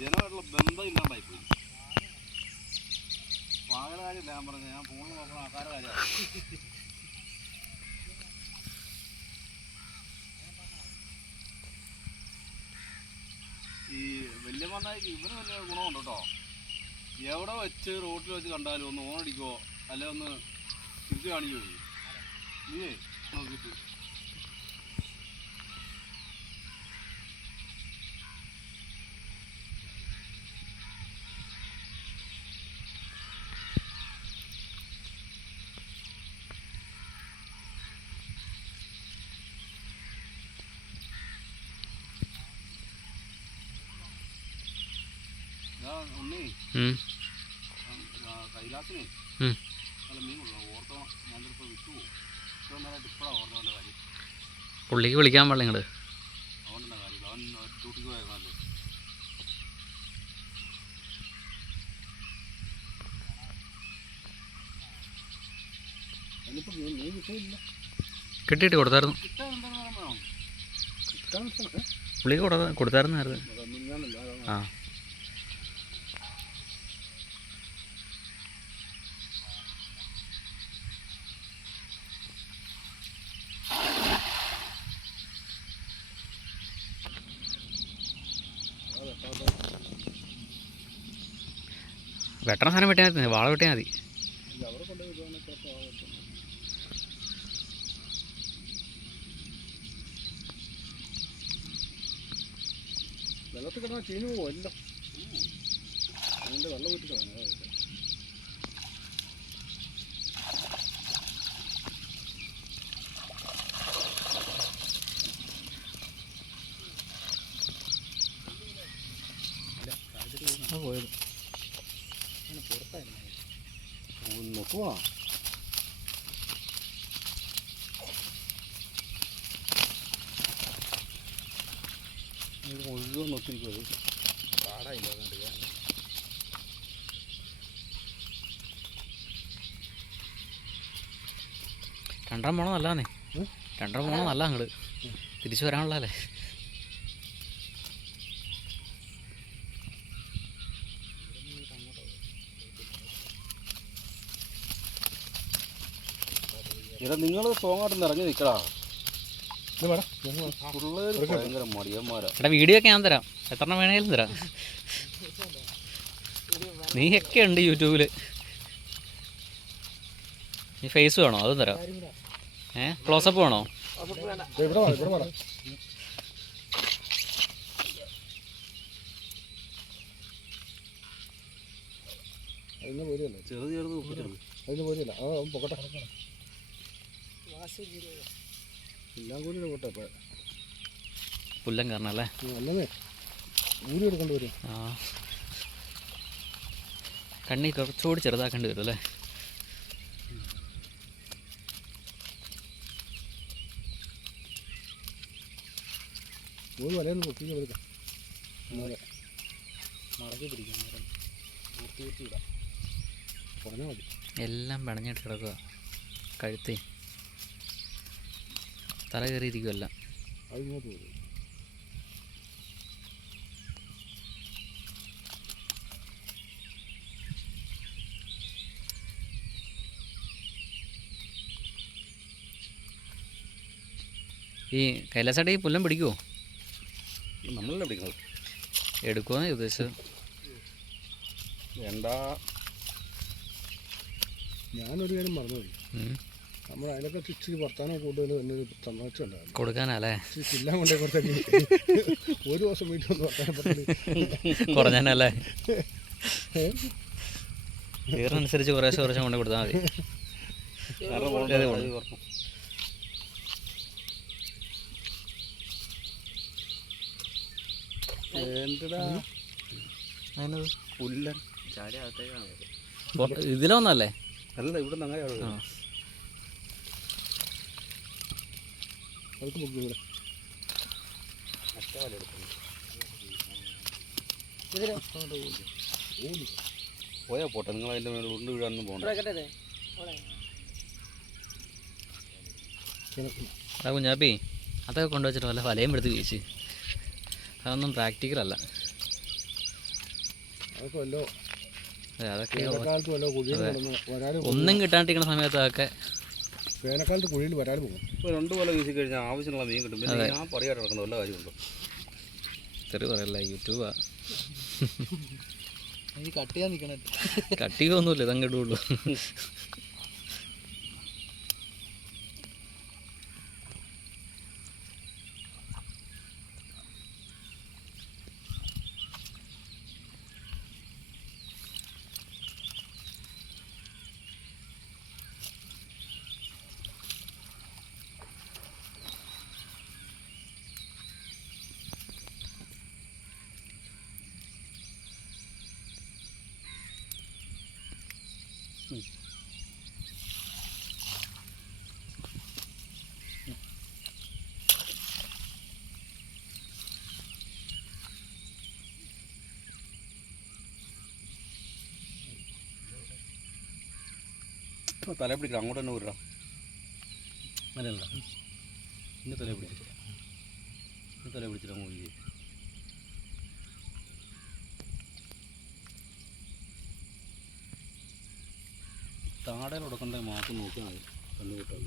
ജനമായിട്ടുള്ള ബന്ധം ഇല്ലാണ്ടായിപ്പോയി. പാകല കാര്യമില്ല, ഞാൻ പറഞ്ഞു, ഞാൻ ഫോണിൽ നോക്കുന്ന ആൾക്കാരുടെ കാര്യമാണ്. ഈ വലിയ മണ്ണായിക്ക് ഇവന് വലിയ ഗുണമുണ്ട് കേട്ടോ. എവിടെ വെച്ച് റോട്ടിൽ വെച്ച് കണ്ടാലും ഒന്ന് ഓണടിക്കോ അല്ലെ ഒന്ന് തിരിച്ച് കാണിക്കോ നീയേ നോക്കിയിട്ട്. ഉണ്ണി കൈലാസിനെ നല്ല മീൻ കൊടുക്കണം, ഓർത്തോണം. ഞാൻ ചിലപ്പോൾ വിട്ടുപോകും. ഇത്ര നേരമായിട്ട് ഇപ്പോഴാണ് ഓർത്തോൻ്റെ കാര്യം. പുള്ളിക്ക് വിളിക്കാൻ പാടില്ല ഇങ്ങോട്ട്. അതുകൊണ്ടെന്നാ കാര്യം, അവൻ ഡ്യൂട്ടിക്ക് പോയിരുന്നല്ലോ. അതിനിപ്പോൾ മീൻ കിട്ടിയില്ല. കിട്ടിയിട്ട് കൊടുത്തായിരുന്നു, കിട്ടാൻ എന്താണെന്ന് പറയുമ്പോൾ പുള്ളിക്ക് കൊടുത്തായിരുന്നായിരുന്നു. ആ വെട്ടണ സാധനം വെട്ടിയാൽ മതി, വാള വെട്ടിയാൽ മതി. വെള്ളത്തിൽ കിടന്നാൽ ചീഞ്ഞു പോകും എല്ലാം. അതിൻ്റെ വെള്ളം ഊറ്റി കളയണം. പോയത് നോക്കുവാ. മുഴുവൻ നോക്കിയിരിക്കും. പാടായില്ല. രണ്ടര പോണോ നല്ലതാന്നേ, രണ്ടര പോണോ നല്ല അങ്ങോട്ട് തിരിച്ചു വരാനുള്ളതല്ലേ. ഇതാ നിങ്ങൾ സോങ്ങായിട്ട് ഇറങ്ങി നിൽക്കടാ. പിള്ളേർ ഭയങ്കര മടിയന്മാരാ. എടാ വീഡിയോ ഒക്കെ ഞാൻ തരാം, എത്ര വേണേലും തരാം. നീയൊക്കെ ഉണ്ട് യൂട്യൂബിൽ. നീ ഫേസ് വേണോ അതും തരാം. ക്ലോസപ്പ് വേണോ? ചെറുത് ചെറുത് അതിന് പോരില്ല. ആ പൊക്കട്ടെ, എല്ലാം കൂടി പോട്ടെ. പുല്ലൻ കാരണം അല്ലേ? അല്ലേ ഊരി എടുക്കേണ്ടി വരും. ആ കണ്ണി കുറച്ചുകൂടി ചെറുതാക്കേണ്ടി വരും അല്ലേ? മൂന്ന് വലയൊന്ന് പൊക്കി കൊടുക്കാം, മടക്കി പിടിക്കാം, ഊർത്തി ഊർത്തി ഇടാം. പറഞ്ഞാൽ മതി. എല്ലാം പിണഞ്ഞിട്ട് കിടക്കുക, കഴുത്തേ തല കയറിയിരിക്കുമല്ല. അതിങ്ങോട്ട് വരും. ഈ കൈലാസേട്ടാ ഈ പുല്ലം പിടിക്കുമോ? നമ്മളല്ലേ പിടിക്കുന്നത്. എടുക്കുമോന്ന് ഉദ്ദേശിച്ചത്. വേണ്ട, ഞാനൊരു കാര്യം മറന്നുപോയി. നമ്മൾ അതിനൊക്കെ ഇച്ചിരി വർത്താനം കൂടുതൽ തന്നെ തമാശ ഉണ്ടാകും കൊടുക്കാനല്ലേ? ചില്ലാൻ കൊണ്ടേ കുറച്ചൊക്കെ ഒരു ദിവസം വീട്ടിൽ ഒന്ന് വർത്താനം പറഞ്ഞു കുറഞ്ഞല്ലേ? തീർന്നനുസരിച്ച് കുറേശ്ശെ കുറച്ചും കൊണ്ട് കൊടുത്താൽ മതി. പുല്ലൻ ഇതിലൊന്നല്ലേ? അല്ല, ഇവിടെ നിന്ന് അങ്ങനെ അതൊക്കെ ബുക്ക് ഇവിടെ പോയാൽ പോട്ടെ. നിങ്ങൾ അതിൻ്റെ മേലെ ഉരുണ്ട് വീഴാനൊന്നും പോകണ്ട. കുഞ്ഞാപ്പി അതൊക്കെ കൊണ്ടുവച്ചിട്ട് വല്ല വലയും എടുത്ത് വീശി. അതൊന്നും പ്രാക്ടിക്കലല്ല. അതൊക്കെ വല്ലോ അതൊക്കെ വേനൽക്കാലത്ത് വല്ലോ കുഴിയിൽ കിടന്ന് വരാൽ ഒന്നും കിട്ടാണ്ടിരിക്കുന്ന സമയത്ത് അതൊക്കെ വേനൽക്കാലത്ത് കുഴിയിൽ വരാൽ പോകും. ഇപ്പോൾ 2 കൊല്ലം വീശി കഴിഞ്ഞാൽ ആവശ്യമുള്ള മീൻ കിട്ടും. പിന്നെ ഞാൻ പറയായിട്ട് നടക്കുന്ന വല്ല കാര്യമുണ്ടോ? തെറി പറയല്ല, യൂട്യൂബാ. എനിക്ക് കട്ട് ചെയ്യാൻ നിൽക്കണേ. കട്ട് ചെയ്യൊന്നുമില്ല, ഇതങ്ങ് ഇടുള്ളൂ. തല പിടിക്കണം, അങ്ങോട്ട് തന്നെ വിടാം. അങ്ങനെയല്ല, ഇന്ന് തല പിടിച്ചിട്ട് അങ്ങ് പോയി. താടയിൽ ഉടക്കണ്ടേ മാത്രം നോക്കിയാൽ മതി. കണ്ണു കിട്ടാം.